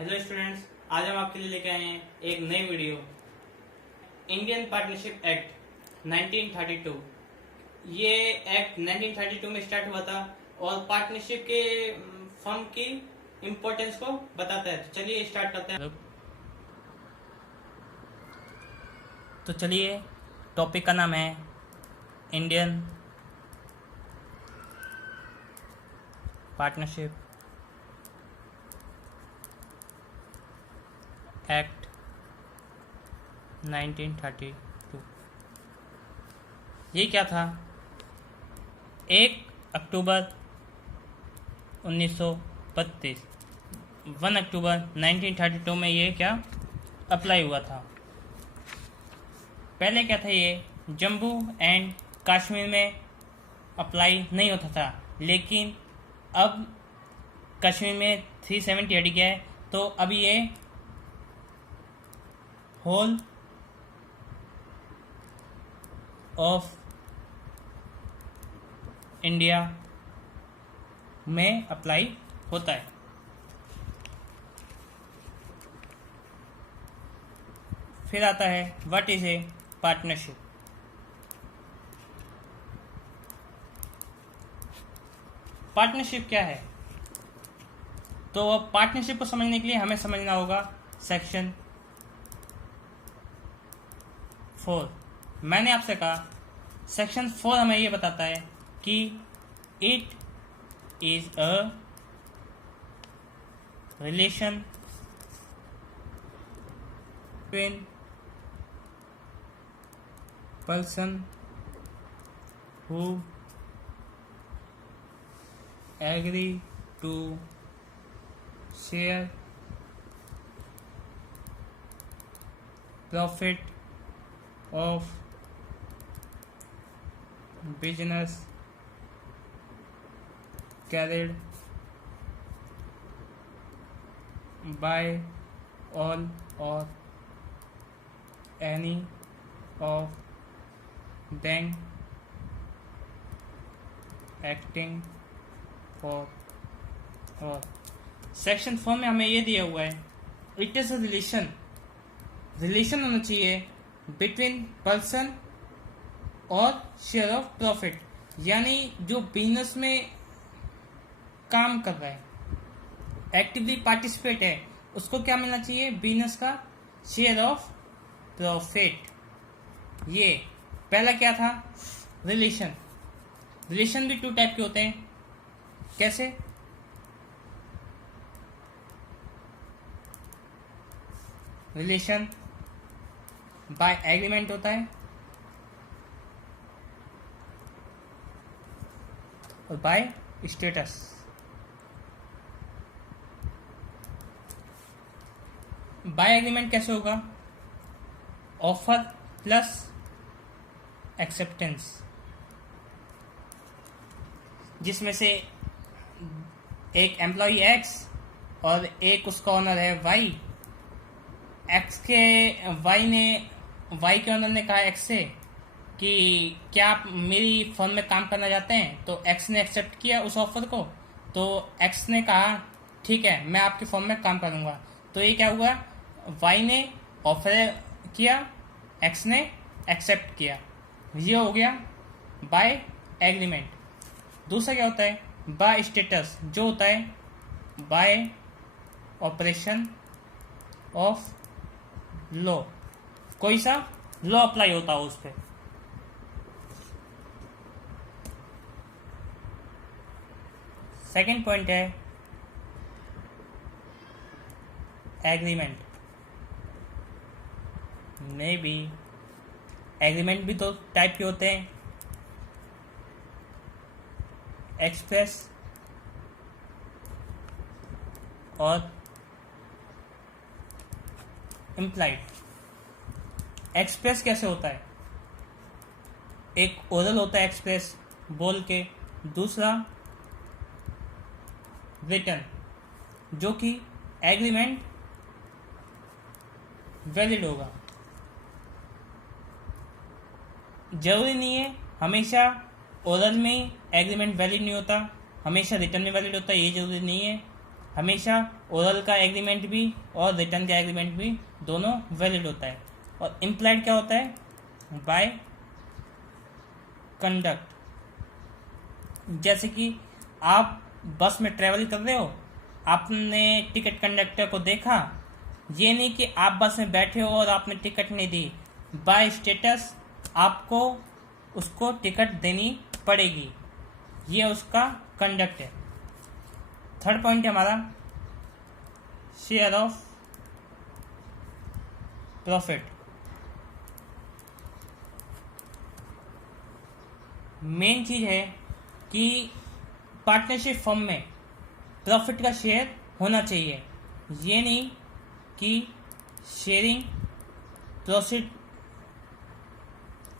Hello students, आज हम आपके लिए लेके आए हैं एक नई वीडियो। Indian partnership act 1932। ये एक्ट 1932 में स्टार्ट हुआ था और पार्टनरशिप के फर्म की इम्पोर्टेंस को बताता है। तो चलिए स्टार्ट करते हैं। तो चलिए, टॉपिक का नाम है इंडियन पार्टनरशिप एक्ट 1932। ये क्या था? 1 अक्टूबर 1932, 1 अक्टूबर 1932 में ये क्या अप्लाई हुआ था। पहले क्या था, ये जम्मू एंड कश्मीर में अप्लाई नहीं होता था, लेकिन अब कश्मीर में 370 हट गया है, तो अब ये होल ऑफ इंडिया में अप्लाई होता है। फिर आता है what is a partnership. Partnership क्या है? तो पार्टनरशिप को समझने के लिए हमें समझना होगा सेक्शन 4। मैंने आपसे कहा सेक्शन 4 हमें ये बताता है कि it is a relation between person who agree to share profit of business carried by all or any of them acting for all। Section 4 में हमें ये दिया हुआ है, इट इज अ रिलेशन होना चाहिए बिटवीन पर्सन और शेयर ऑफ प्रॉफिट, यानी जो बिजनेस में काम कर रहा है, एक्टिवली पार्टिसिपेट है, उसको क्या मिलना चाहिए? बिजनेस का शेयर ऑफ प्रॉफिट। ये पहला क्या था? रिलेशन भी 2 टाइप के होते हैं। कैसे? रिलेशन बाय एग्रीमेंट होता है और बाय स्टेटस। बाय एग्रीमेंट कैसे होगा? ऑफर प्लस एक्सेप्टेंस, जिसमें से एक एम्प्लॉय एक्स और एक उसका ऑनर है वाई। वाई के ऑनर ने कहा एक्स से कि क्या आप मेरी फर्म में काम करना चाहते हैं, तो एक्स ने एक्सेप्ट किया उस ऑफर को। तो एक्स ने कहा ठीक है, मैं आपकी फर्म में काम करूंगा। तो ये क्या हुआ? वाई ने ऑफर किया, एक्स ने एक्सेप्ट किया। ये हो गया बाय एग्रीमेंट। दूसरा क्या होता है? बाय स्टेटस, जो होता है बाय ऑपरेशन ऑफ लॉ। कोई सा लॉ अप्लाई होता है उस पर। सेकेंड पॉइंट है एग्रीमेंट। मे बी एग्रीमेंट भी 2 टाइप के होते हैं, एक्सप्रेस और इम्प्लाइड। एक्सप्रेस कैसे होता है? एक ओरल होता है एक्सप्रेस बोल के, दूसरा रिटन, जो कि एग्रीमेंट वैलिड होगा। जरूरी नहीं है हमेशा ओरल में एग्रीमेंट वैलिड नहीं होता, हमेशा रिटर्न में वैलिड होता है, ये जरूरी नहीं है। हमेशा ओरल का एग्रीमेंट भी और रिटर्न का एग्रीमेंट भी दोनों वैलिड होता है। और इम्प्लाइड क्या होता है? By conduct. जैसे कि आप बस में ट्रेवल कर रहे हो, आपने टिकट कंडक्टर को देखा, ये नहीं कि आप बस में बैठे हो और आपने टिकट नहीं दी, बाय स्टेटस आपको उसको टिकट देनी पड़ेगी, ये उसका कंडक्ट है। थर्ड पॉइंट है हमारा शेयर ऑफ प्रॉफिट। मेन चीज है कि पार्टनरशिप फर्म में प्रॉफिट का शेयर होना चाहिए। ये नहीं कि शेयरिंग प्रोसीड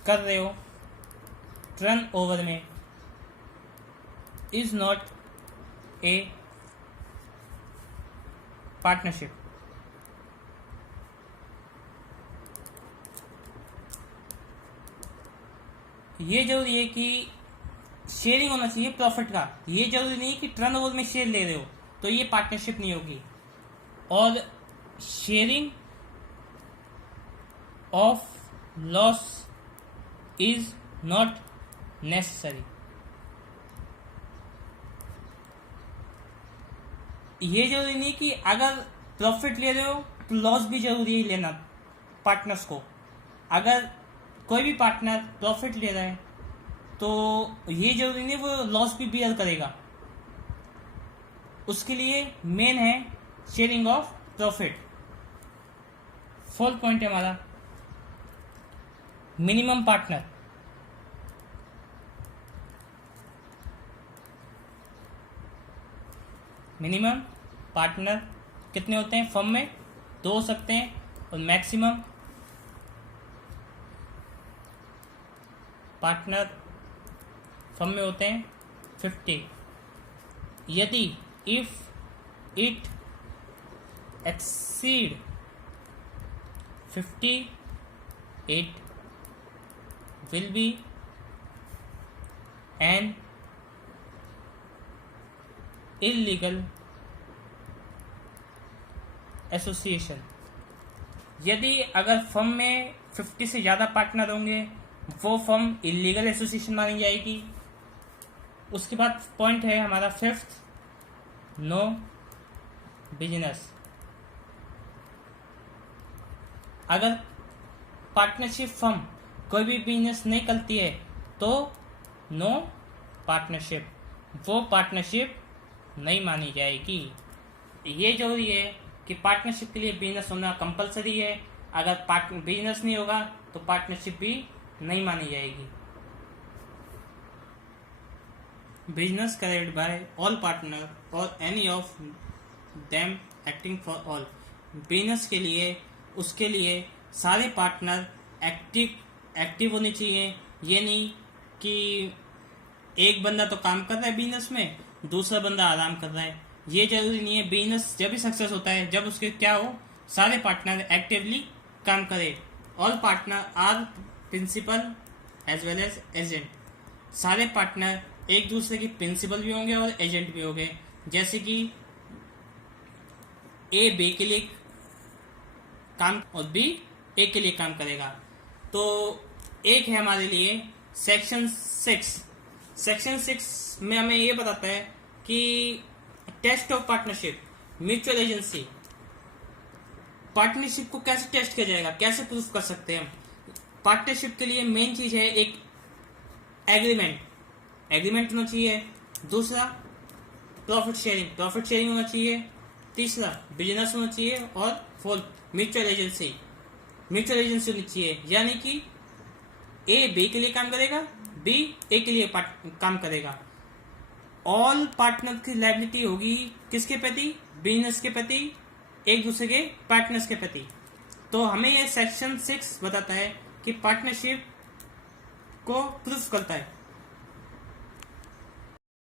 कर रहे हो टर्न ओवर में, इज नॉट ए पार्टनरशिप। ये जरूरी है कि शेयरिंग होना चाहिए प्रॉफिट का। ये जरूरी नहीं कि टर्न ओवर में शेयर ले रहे हो तो ये पार्टनरशिप नहीं होगी। और sharing of loss is not necessary. ये जरूरी नहीं कि अगर प्रॉफिट ले रहे हो तो लॉस भी जरूरी है लेना पार्टनर्स को। अगर कोई भी पार्टनर प्रॉफिट ले रहा है तो ये जरूरी नहीं वो लॉस भी बियर करेगा। उसके लिए मेन है sharing of profit. Fourth point है हमारा मिनिमम पार्टनर। मिनिमम पार्टनर कितने होते हैं फर्म में? 2 हो सकते हैं। और मैक्सिमम पार्टनर फर्म में होते हैं 50। यदि if it exceed 50 it will be an illegal association. यदि अगर फर्म में 50 से ज़्यादा पार्टनर होंगे वो फर्म इलीगल एसोसिएशन मानी जाएगी। उसके बाद पॉइंट है हमारा फिफ्थ, नो बिजनेस। अगर पार्टनरशिप फर्म कोई भी बिजनेस नहीं करती है तो नो पार्टनरशिप, वो पार्टनरशिप नहीं मानी जाएगी। ये जरूरी है कि पार्टनरशिप के लिए बिजनेस होना कंपलसरी है। अगर बिजनेस नहीं होगा तो पार्टनरशिप भी नहीं मानी जाएगी। Business carried by all partner और any of them acting for all. Business के लिए उसके लिए सारे पार्टनर एक्टिव होने चाहिए। ये नहीं कि एक बंदा तो काम कर रहा है बिजनेस में, दूसरा बंदा आराम कर रहा है। ये जरूरी नहीं है। बिजनेस जब भी सक्सेस होता है जब उसके क्या हो, सारे पार्टनर एक्टिवली काम करे। All partner are principal as well as agent. सारे पार्टनर एक दूसरे के प्रिंसिपल भी होंगे और एजेंट भी होंगे। जैसे कि ए बी के लिए काम और बी ए के लिए काम करेगा। तो एक है हमारे लिए सेक्शन 6। सेक्शन 6 में हमें ये बताता है कि test of partnership, mutual agency. Partnership को कैसे टेस्ट किया जाएगा, कैसे प्रूफ कर सकते हैं हम? पार्टनरशिप के लिए मेन चीज है एक एग्रीमेंट होना चाहिए। दूसरा प्रॉफिट शेयरिंग होना चाहिए। तीसरा बिजनेस होना चाहिए। और फोर्थ म्यूचुअल एजेंसी होनी चाहिए। यानी कि ए बी के लिए काम करेगा, बी ए के लिए काम करेगा। ऑल पार्टनर की लायबिलिटी होगी किसके प्रति? बिजनेस के प्रति, एक दूसरे के पार्टनर्स के प्रति। तो हमें ये सेक्शन 6 बताता है कि पार्टनरशिप को प्रूफ करता है।